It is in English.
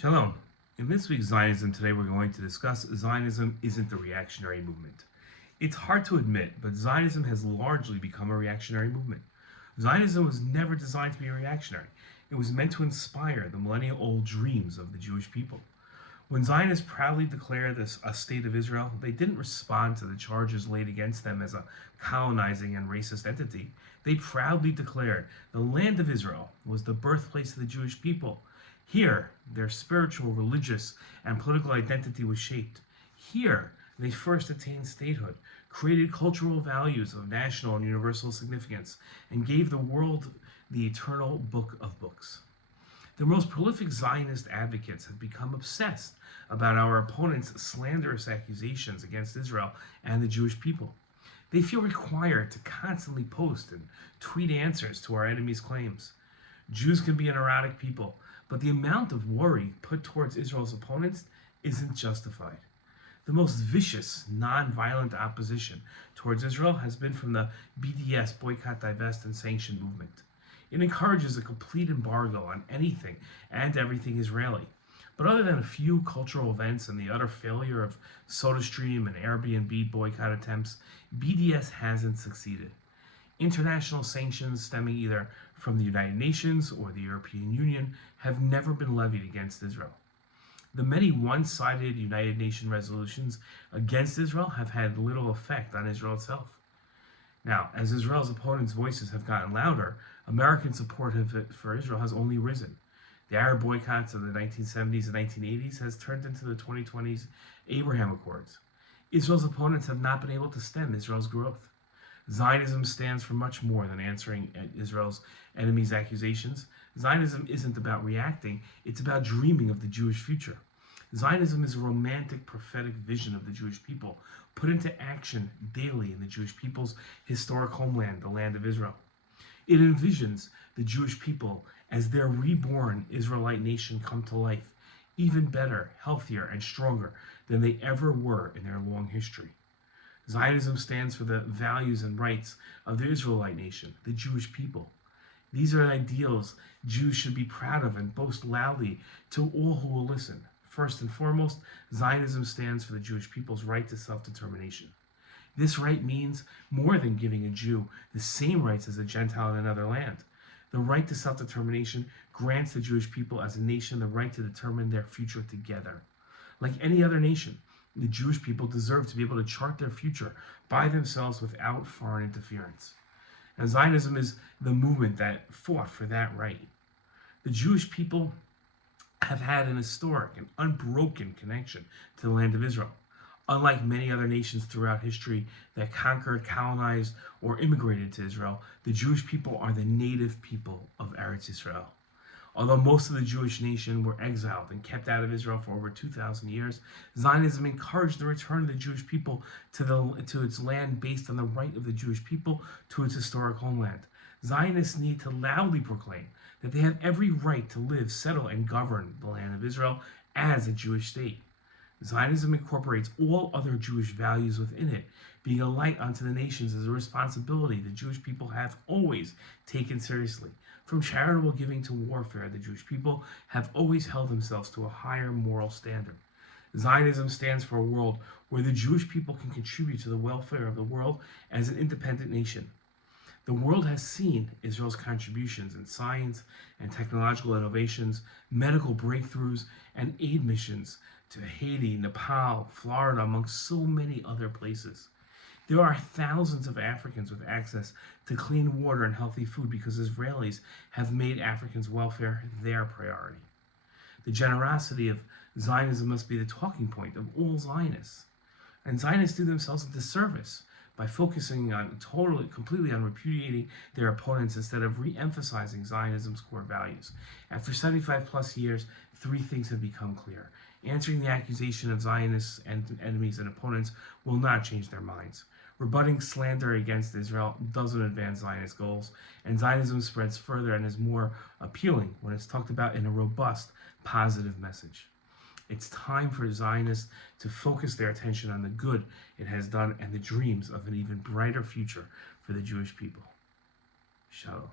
Shalom. In this week's Zionism Today, we're going to discuss Zionism isn't the reactionary movement. It's hard to admit, but Zionism has largely become a reactionary movement. Zionism was never designed to be reactionary. It was meant to inspire the millennia-old dreams of the Jewish people. When Zionists proudly declared a state of Israel, they didn't respond to the charges laid against them as a colonizing and racist entity. They proudly declared the land of Israel was the birthplace of the Jewish people. Here, their spiritual, religious, and political identity was shaped. Here, they first attained statehood, created cultural values of national and universal significance, and gave the world the eternal book of books. The most prolific Zionist advocates have become obsessed about our opponents' slanderous accusations against Israel and the Jewish people. They feel required to constantly post and tweet answers to our enemies' claims. Jews can be an erratic people, but the amount of worry put towards Israel's opponents isn't justified. The most vicious, non-violent opposition towards Israel has been from the BDS, Boycott, Divest, and Sanction movement. It encourages a complete embargo on anything and everything Israeli. But other than a few cultural events and the utter failure of SodaStream and Airbnb boycott attempts, BDS hasn't succeeded. International sanctions stemming either from the United Nations or the European Union have never been levied against Israel. The many one-sided United Nations resolutions against Israel have had little effect on Israel itself. Now, as Israel's opponents' voices have gotten louder, American support for Israel has only risen. The Arab boycotts of the 1970s and 1980s has turned into the 2020s Abraham Accords. Israel's opponents have not been able to stem Israel's growth. Zionism stands for much more than answering Israel's enemies' accusations. Zionism isn't about reacting, it's about dreaming of the Jewish future. Zionism is a romantic, prophetic vision of the Jewish people, put into action daily in the Jewish people's historic homeland, the land of Israel. It envisions the Jewish people as their reborn Israelite nation come to life, even better, healthier, and stronger than they ever were in their long history. Zionism stands for the values and rights of the Israelite nation, the Jewish people. These are ideals Jews should be proud of and boast loudly to all who will listen. First and foremost, Zionism stands for the Jewish people's right to self-determination. This right means more than giving a Jew the same rights as a Gentile in another land. The right to self-determination grants the Jewish people as a nation the right to determine their future together. Like any other nation, the Jewish people deserve to be able to chart their future by themselves without foreign interference. And Zionism is the movement that fought for that right. The Jewish people have had an historic and unbroken connection to the land of Israel. Unlike many other nations throughout history that conquered, colonized, or immigrated to Israel, the Jewish people are the native people of Eretz Israel. Although most of the Jewish nation were exiled and kept out of Israel for over 2,000 years, Zionism encouraged the return of the Jewish people to its land based on the right of the Jewish people to its historic homeland. Zionists need to loudly proclaim that they have every right to live, settle, and govern the land of Israel as a Jewish state. Zionism incorporates all other Jewish values within it, being a light unto the nations as a responsibility the Jewish people have always taken seriously. From charitable giving to warfare, the Jewish people have always held themselves to a higher moral standard. Zionism stands for a world where the Jewish people can contribute to the welfare of the world as an independent nation. The world has seen Israel's contributions in science and technological innovations, medical breakthroughs, and aid missions to Haiti, Nepal, Florida, amongst so many other places. There are thousands of Africans with access to clean water and healthy food because Israelis have made Africans' welfare their priority. The generosity of Zionism must be the talking point of all Zionists. And Zionists do themselves a disservice by focusing completely on repudiating their opponents instead of re-emphasizing Zionism's core values. After 75 plus years, three things have become clear. Answering the accusation of Zionists and enemies and opponents will not change their minds. Rebutting slander against Israel doesn't advance Zionist goals, and Zionism spreads further and is more appealing when it's talked about in a robust, positive message. It's time for Zionists to focus their attention on the good it has done and the dreams of an even brighter future for the Jewish people. Shalom.